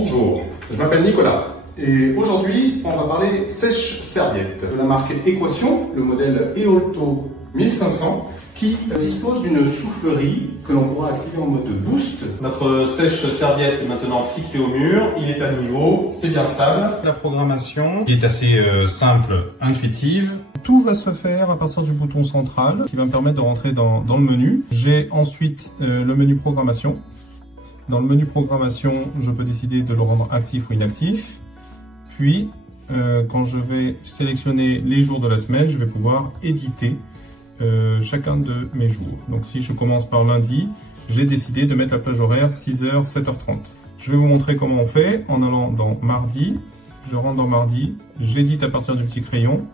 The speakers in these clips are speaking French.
Bonjour, je m'appelle Nicolas et aujourd'hui on va parler sèche-serviette de la marque Équation, le modèle Eolto 1500 qui dispose d'une soufflerie que l'on pourra activer en mode boost. Notre sèche-serviette est maintenant fixée au mur, il est à niveau, c'est bien stable. La programmation est assez simple, intuitive. Tout va se faire à partir du bouton central qui va me permettre de rentrer dans le menu. J'ai ensuite le menu programmation. Dans le menu programmation, je peux décider de le rendre actif ou inactif. Puis, quand je vais sélectionner les jours de la semaine, je vais pouvoir éditer chacun de mes jours. Donc si je commence par lundi, j'ai décidé de mettre la plage horaire 6h, 7h30. Je vais vous montrer comment on fait en allant dans mardi. Je rentre dans mardi, j'édite à partir du petit crayon.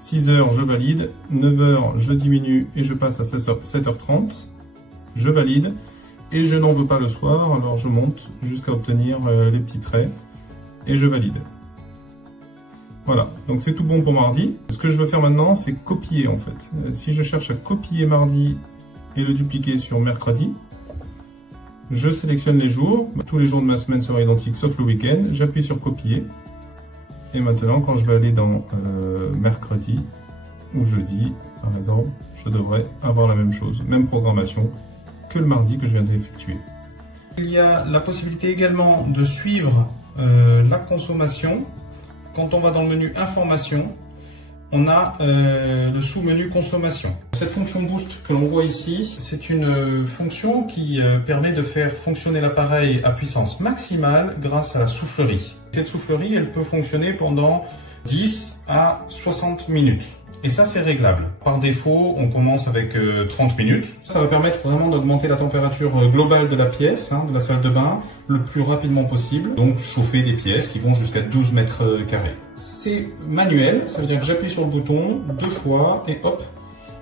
6h, je valide. 9h, je diminue et je passe à 7h30. Je valide. Et je n'en veux pas le soir, alors je monte jusqu'à obtenir les petits traits et je valide. Voilà, donc c'est tout bon pour mardi. Ce que je veux faire maintenant, c'est copier en fait. Si je cherche à copier mardi et le dupliquer sur mercredi, je sélectionne les jours. Tous les jours de ma semaine seront identiques sauf le week-end. J'appuie sur copier. Et maintenant, quand je vais aller dans mercredi ou jeudi, par exemple, je devrais avoir la même chose, même programmation que le mardi que je viens d'effectuer. Il y a la possibilité également de suivre la consommation. Quand on va dans le menu information, on a le sous-menu consommation. Cette fonction boost que l'on voit ici, c'est une fonction qui permet de faire fonctionner l'appareil à puissance maximale grâce à la soufflerie. Cette soufflerie, elle peut fonctionner pendant 10 à 60 minutes. Et ça, c'est réglable. Par défaut, on commence avec 30 minutes. Ça va permettre vraiment d'augmenter la température globale de la pièce, de la salle de bain, le plus rapidement possible. Donc, chauffer des pièces qui vont jusqu'à 12 mètres carrés. C'est manuel, ça veut dire que j'appuie sur le bouton 2 fois et hop,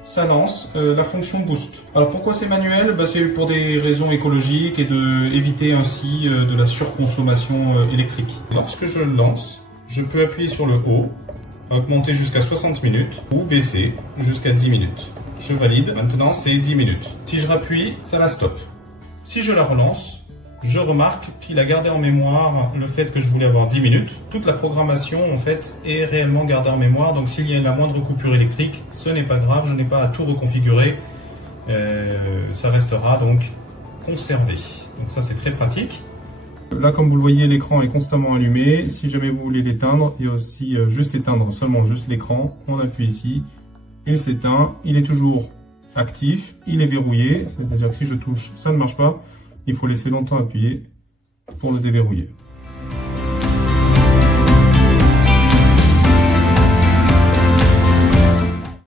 ça lance la fonction boost. Alors, pourquoi c'est manuel? C'est pour des raisons écologiques et d'éviter ainsi de la surconsommation électrique. Lorsque je le lance, je peux appuyer sur le haut, augmenter jusqu'à 60 minutes ou baisser jusqu'à 10 minutes. Je valide. Maintenant, c'est 10 minutes. Si je rappuie, ça la stoppe. Si je la relance, je remarque qu'il a gardé en mémoire le fait que je voulais avoir 10 minutes. Toute la programmation, en fait, est réellement gardée en mémoire. Donc, s'il y a la moindre coupure électrique, ce n'est pas grave. Je n'ai pas à tout reconfigurer. Ça restera donc conservé. Donc, ça, c'est très pratique. Là, comme vous le voyez, l'écran est constamment allumé. Si jamais vous voulez l'éteindre, il y a aussi juste éteindre seulement juste l'écran. On appuie ici, il s'éteint. Il est toujours actif, il est verrouillé. C'est-à-dire que si je touche, ça ne marche pas. Il faut laisser longtemps appuyer pour le déverrouiller.